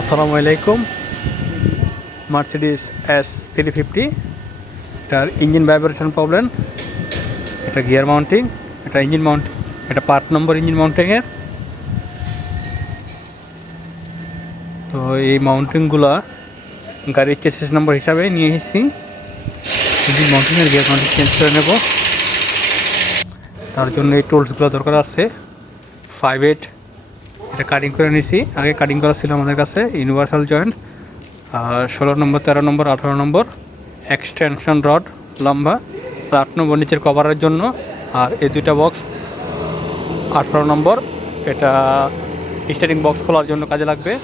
আসসালামু আলাইকুম। Mercedes S350, এটার ইঞ্জিন ভাইব্রেশন প্রবলেম, এটা গিয়ার মাউন্টিং, এটা ইঞ্জিন মাউন্ট, এটা পার্ট নম্বর ইঞ্জিন মাউন্টিংয়ের। তো এই মাউন্টিংগুলো গাড়ির চেসিস নম্বর হিসাবে নিয়ে এসেছি। ইঞ্জিন মাউন্টিংয়ের গিয়ার মাউন্টিং চেঞ্জ করে নেব, তার জন্য এই টুলসগুলো দরকার আছে। 5/8 এটা কাটিং করে নিয়েছি, আগে কাটিং করা ছিল আমাদের কাছে ইউনিভার্সাল জয়েন্ট। আর 16 নম্বর, 13 নম্বর, 18 নম্বর এক্সটেনশন রড লম্বা, আর 8 নম্বর নিচের কভারের জন্য। আর এই দুইটা বক্স 18 নম্বর, এটা স্টার্টিং বক্স খোলার জন্য কাজে লাগবে।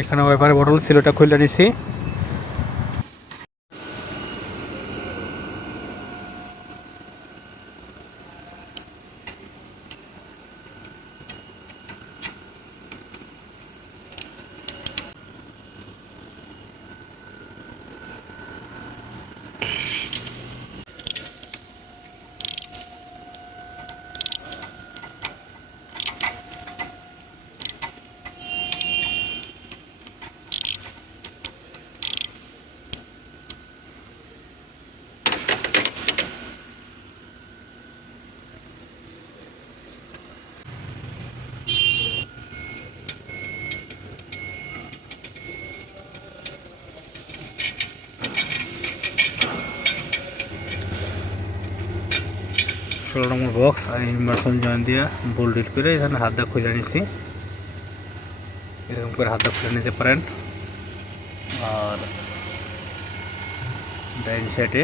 এখানে ওয়েভারের বটল ছিল, এটা খুলে নিছি। ষোলো নম্বর বক্স আর ইনভার্সন জয়েন দিয়ে বোল্ট ডিল করে এখানে হাত দা খুলে নিচ্ছি। এরকম করে হাত দা খুলে নিতে পারেন। আর ডাইন সাইডে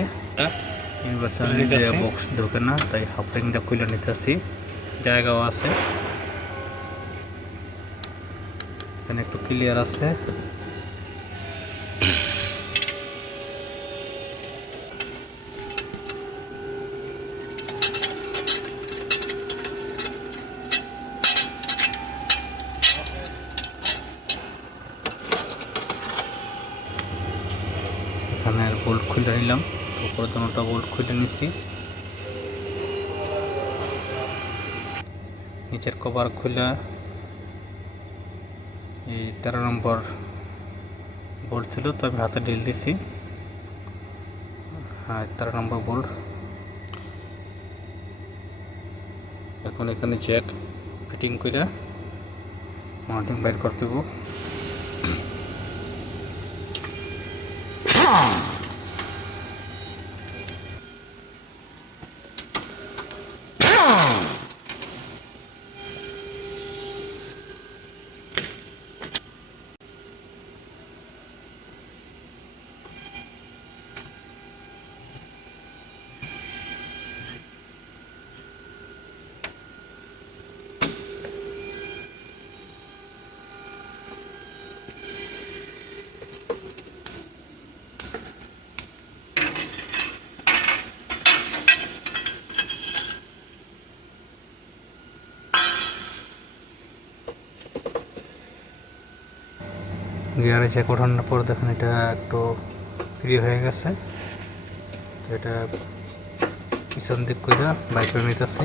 ইনভার্সন বক্স ঢোকে না, তাই হাফ রিং দিয়ে খুলে নিতেছি, জায়গাও আছে এখানে, একটু ক্লিয়ার আছে। এখানে বোল্ট খুলে নিলাম, উপরে দুটো বোল্ট খুলে নিচ্ছি। নিচের কভার খুলে এই 13 নম্বর বোল্ট ছিল, তো আমি হাতে ঢিল দিছি। হ্যাঁ, 13 নম্বর বোল্ট। এখন এখানে জ্যাক ফিটিং করে মাউন্টিং বাইর করতে হবে। গিয়ারে চেক ওঠানোর পর দেখেন এটা একটু ফ্রি হয়ে গেছে, তো এটা পিছন দিক করে বাইক করে নিতেছি।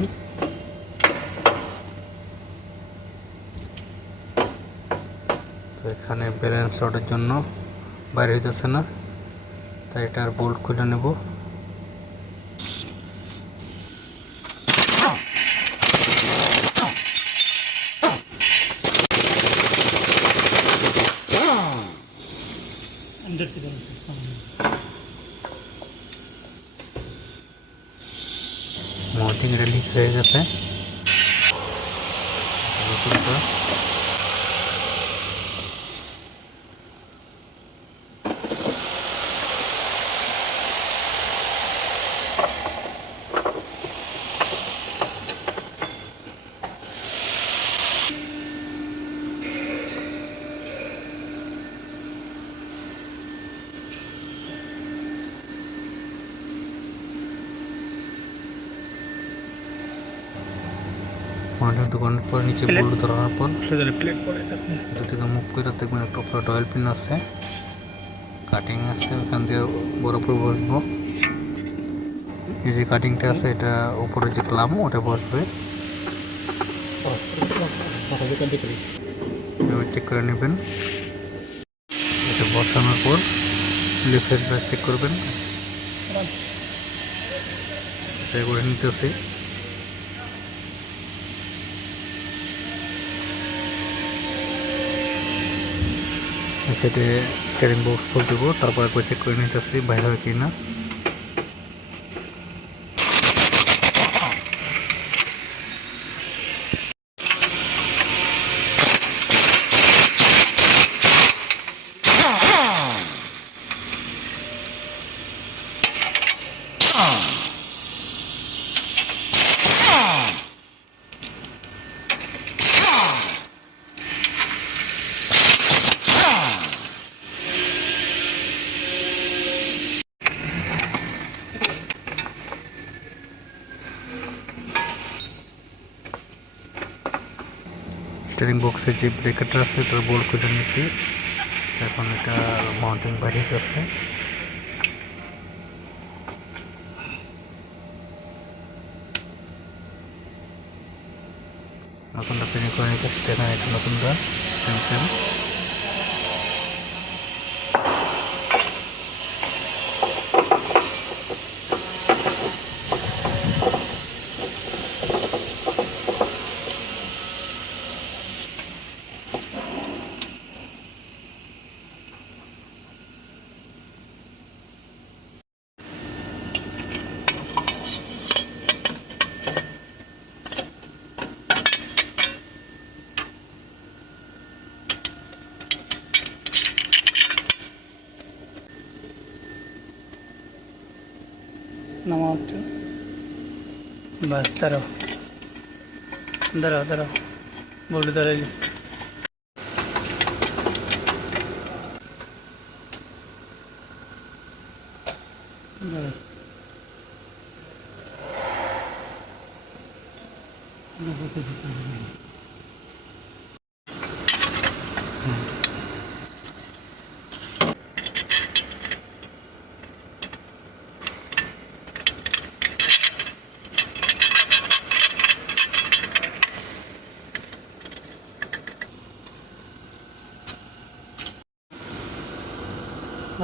তো এখানে ব্যালেন্স রডের জন্য বাইরে হইতেছে না, তাই এটার বোল্ট খুলে নেব। মাউন্টিং এটা লিক হয়ে গেছে। মাউন্টিং দোকানের পর নিচে বোল্ট ধরানোর পর দুদিকে মুভ করে দেখবেন একটা উপরে অয়েল পিন আছে, কাটিং আছে, ওখান দিয়ে বরফে বসবো। এই যে কাটিংটা আছে এটা উপরে যে ক্লাম ওটা বসবে, চেক করে নেবেন। এটা বসানোর পর লিফের চেক করবেন, এটা করে নিতেছি। সেটে ক্যারিং বক্স ফুল দেবো, তারপর একবার চেক করে নিতেছি বাইরে হয় কি না। স্টিয়ারিং বক্সের যে ব্রেকারটা আছে এটার বোল্ট খুঁজে নিচ্ছি। এখন এটা মাউন্টিং বাইরে যাচ্ছে। নতুনটা ফিনিং করে নিতে দেখেন, একটা নতুনটা সেম সেম। নামাও একটু, বাস দাঁড়াও দাঁড়াও দাঁড়াও, বলতে দাঁড়াইলে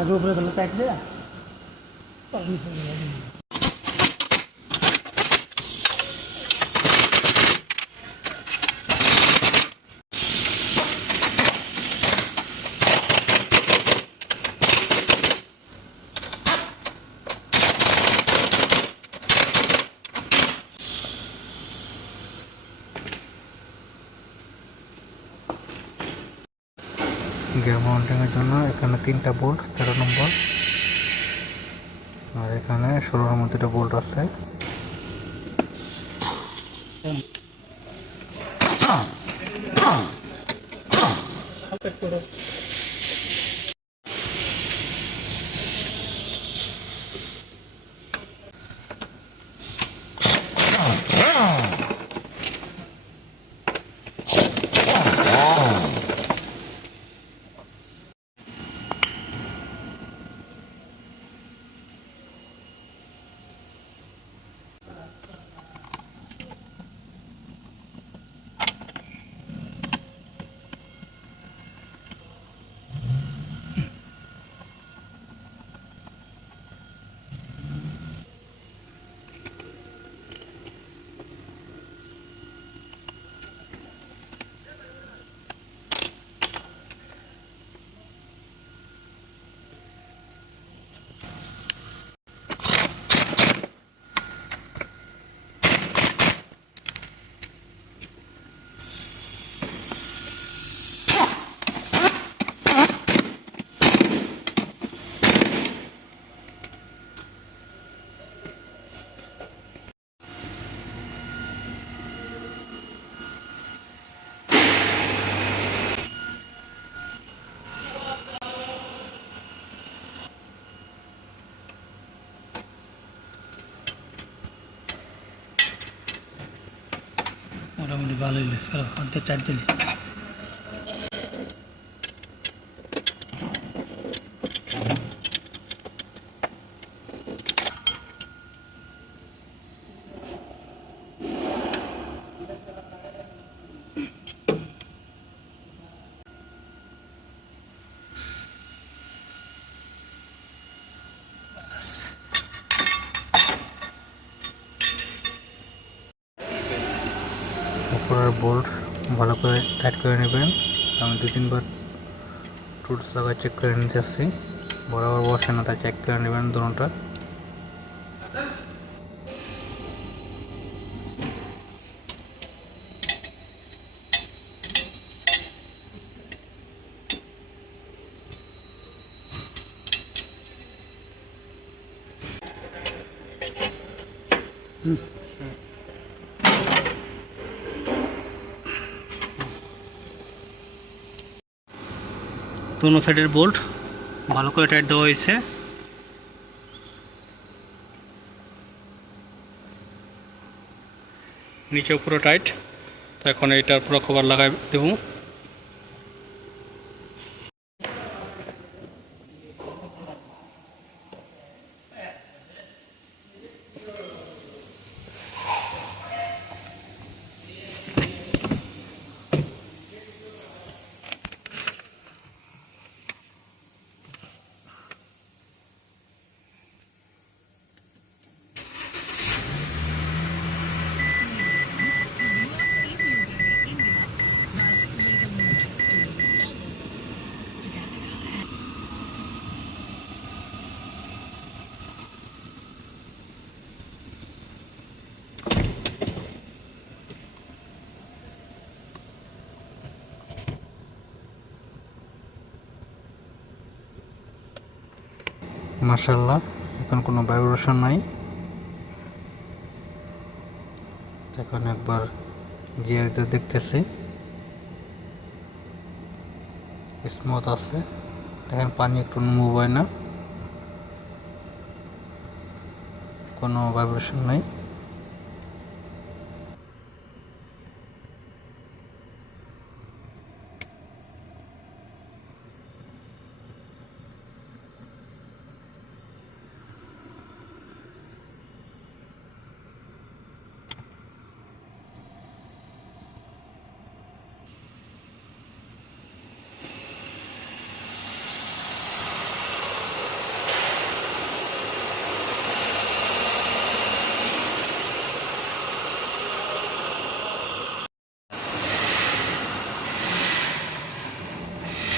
আগে উপরে তাহলে প্যাক দেয়া গিয়ার মাউন্টিংয়ের জন্য এখানে 3টা বোল্ট 13 নম্বর, আর এখানে 16 নম্বর 2টা বোল্ট আছে। মোটামুটি ভালোই লেগেছে, অর্ধেক টাইট দিলে। উপরের বোল্ট ভালো করে টাইট করে নেবেন। আমি 2-3 বার টুলস লাগা চেক করে নিতে আসছি, বরাবর বসে না, তাই চেক করে নেবেন দুটোটা। দোনো সাইডের বোল্ট ভালো করে টাইট দেওয়া হয়েছে। নিচে পুরো টাইট, তো এখন এইটার পুরো কভার লাগাই দেবো। মাশাআল্লাহ, এখন কোনো ভাইব্রেশন নাই। এখন একবার গিয়ার দিয়ে দেখতেছি, স্মুথ আছে। দেখেন পানি একটু মুভ হয় না, কোনো ভাইব্রেশন নাই।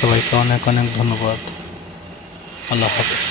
সবাইকে অনেক অনেক ধন্যবাদ। আল্লাহ হাফেজ।